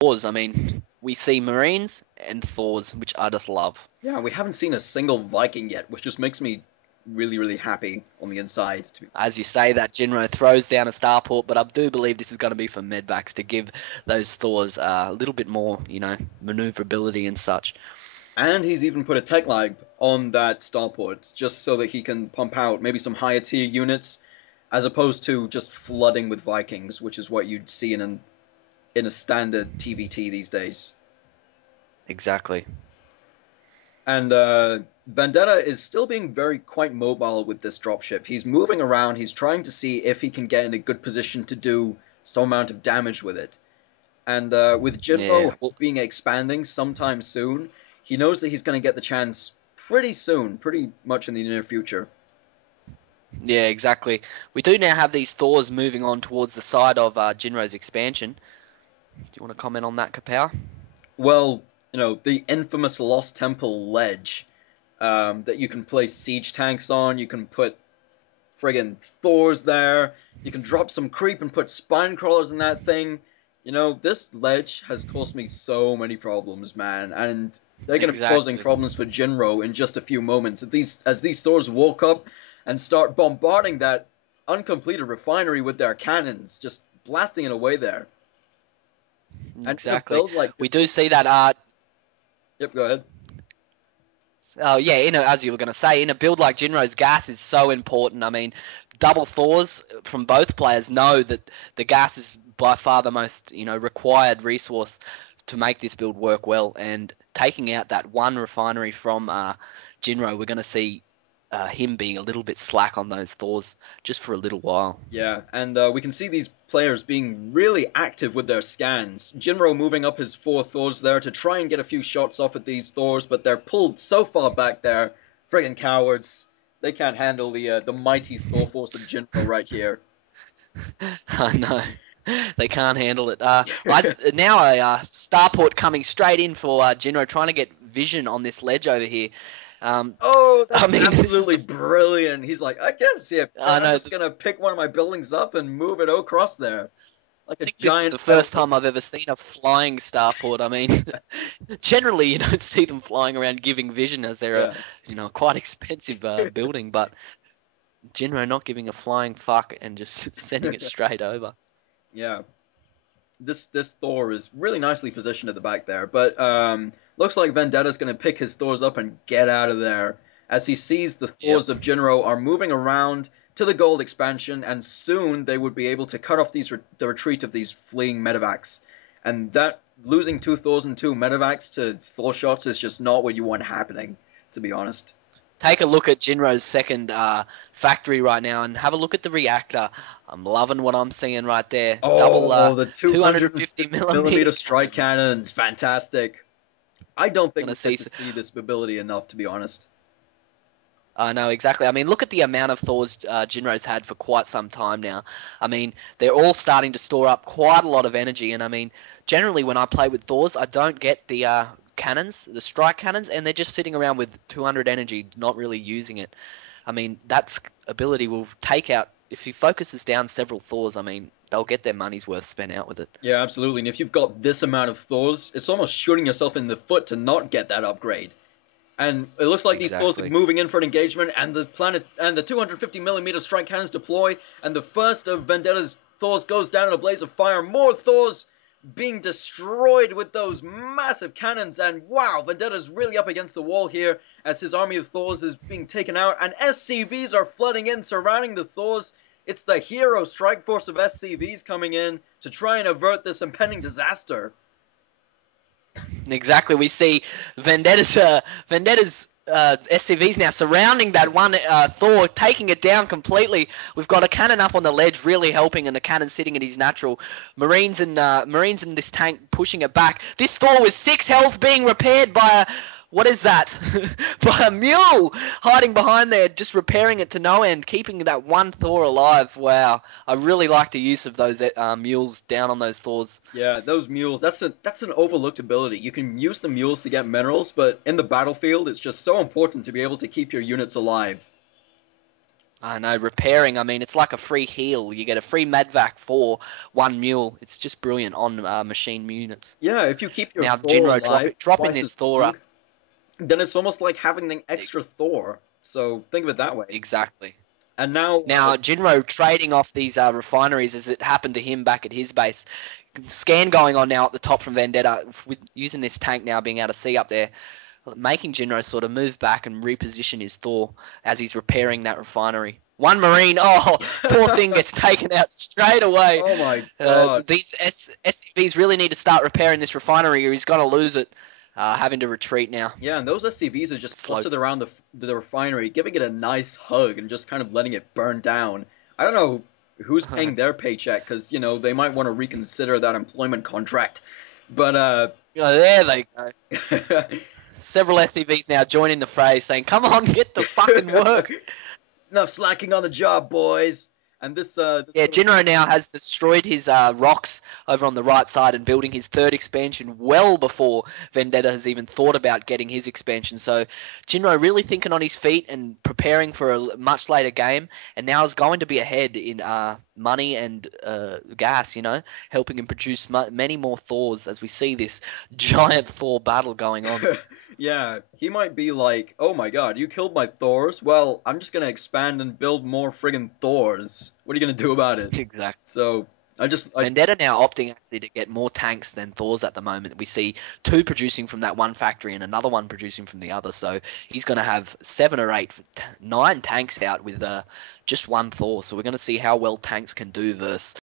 Thors. I mean, we see Marines and Thors, which I just love. Yeah, we haven't seen a single Viking yet, which just makes me really, really happy on the inside. As you say, that Jinro throws down a starport, but I do believe this is going to be for medvacs to give those Thors a little bit more, maneuverability and such. And he's even put a tech lag on that starport, just so that he can pump out maybe some higher tier units, as opposed to just flooding with Vikings, which is what you'd see in a standard TvT these days. Exactly. And Vendetta is still being quite mobile with this dropship. He's moving around. He's trying to see if he can get in a good position to do some amount of damage with it. And with Yeah. Jinro being expanding sometime soon, he knows that he's going to get the chance pretty soon, pretty much in the near future. Yeah, exactly. We do now have these Thors moving on towards the side of Jinro's expansion. Do you want to comment on that, Kapow? Well, the infamous Lost Temple ledge that you can place siege tanks on. You can put friggin' Thors there. You can drop some creep and put spine crawlers in that thing. This ledge has caused me so many problems, man, and they're going to be causing problems for Jinro in just a few moments. As these Thors walk up and start bombarding that uncompleted refinery with their cannons, just blasting it away there. Exactly. We do see that. Yep, go ahead. Oh yeah, as you were going to say, in a build like Jinro's, gas is so important. I mean, double Thors from both players know that the gas is by far the most required resource to make this build work well. And taking out that one refinery from Jinro, we're going to see him being a little bit slack on those Thors just for a little while. Yeah, and we can see these players being really active with their scans. Jinro moving up his 4 Thors there to try and get a few shots off at these Thors, but they're pulled so far back there. Friggin' cowards. They can't handle the mighty Thor force of Jinro right here. I know. They can't handle it. Now a starport coming straight in for Jinro, trying to get vision on this ledge over here. That's absolutely brilliant. He's like, I can't see it. I'm just going to pick one of my buildings up and move it across there. Like a giant. This is the first time I've ever seen a flying starport. I mean, generally you don't see them flying around giving vision, as they're a quite expensive building, but Jinro not giving a flying fuck and just sending it straight over. Yeah. This Thor is really nicely positioned at the back there, but looks like Vendetta's going to pick his Thors up and get out of there, as he sees the Thors of Jinro are moving around to the gold expansion, and soon they would be able to cut off the retreat of these fleeing medevacs. And that losing 2 Thors and 2 medevacs to Thor shots is just not what you want happening, to be honest. Take a look at Jinro's second factory right now and have a look at the reactor. I'm loving what I'm seeing right there. The 250 millimeter strike cannons. Fantastic. I don't think we get to see this ability enough, to be honest. No, exactly. I mean, look at the amount of Thors Jinro's had for quite some time now. I mean, they're all starting to store up quite a lot of energy. And I mean, generally when I play with Thors, I don't get the cannons, the strike cannons, and they're just sitting around with 200 energy, not really using it. I mean, that ability will take out, if he focuses down several Thors, I mean, they'll get their money's worth spent out with it. Yeah, absolutely. And if you've got this amount of Thors, it's almost shooting yourself in the foot to not get that upgrade. And it looks like these Thors are moving in for an engagement, and the 250 millimeter strike cannons deploy, and the first of Vendetta's Thors goes down in a blaze of fire. More Thors being destroyed with those massive cannons, and wow, Vendetta's really up against the wall here as his army of Thors is being taken out, and SCVs are flooding in, surrounding the Thors. It's the hero strike force of SCVs coming in to try and avert this impending disaster. Exactly, we see Vendetta's SCVs now surrounding that one Thor, taking it down completely. We've got a cannon up on the ledge, really helping, and a cannon sitting in his natural. Marines and this tank pushing it back. This Thor with 6 health being repaired by what is that? By a mule hiding behind there, just repairing it to no end, keeping that one Thor alive. Wow, I really like the use of those mules down on those Thors. Yeah, those mules, that's an overlooked ability. You can use the mules to get minerals, but in the battlefield, it's just so important to be able to keep your units alive. I know, repairing, I mean, it's like a free heal. You get a free medvac for one mule. It's just brilliant on machine units. Yeah, if you keep your Now, Thor Jinro alive dropping twice this as Thor long, up. then it's almost like having an extra Thor. So think of it that way. Exactly. And now, Now, Jinro trading off these refineries as it happened to him back at his base. Scan going on now at the top from Vendetta, with using this tank now being able to see up there, making Jinro sort of move back and reposition his Thor as he's repairing that refinery. One Marine, oh, poor thing gets taken out straight away. oh my god. These SCVs really need to start repairing this refinery or he's going to lose it. Having to retreat now. Yeah, and those SCVs are just clustered around the refinery, giving it a nice hug and just kind of letting it burn down. I don't know who's paying their paycheck, because, you know, they might want to reconsider that employment contract. But, Oh, there they go. Several SCVs now joining the fray, saying, "Come on, get the fucking work." Enough slacking on the job, boys. And this Yeah, Jinro now has destroyed his rocks over on the right side and building his third expansion well before Vendetta has even thought about getting his expansion. So Jinro really thinking on his feet and preparing for a much later game, and now is going to be ahead in money and gas, you know, helping him produce many more Thors as we see this giant Thor battle going on. Yeah, he might be like, oh my god, you killed my Thors? Well, I'm just gonna expand and build more friggin' Thors. What are you gonna do about it? Exactly. So, Vendetta now opting actually to get more tanks than Thors at the moment. We see 2 producing from that one factory and another one producing from the other. So he's going to have 7 or 8, 9 tanks out with just one Thor. So we're going to see how well tanks can do versus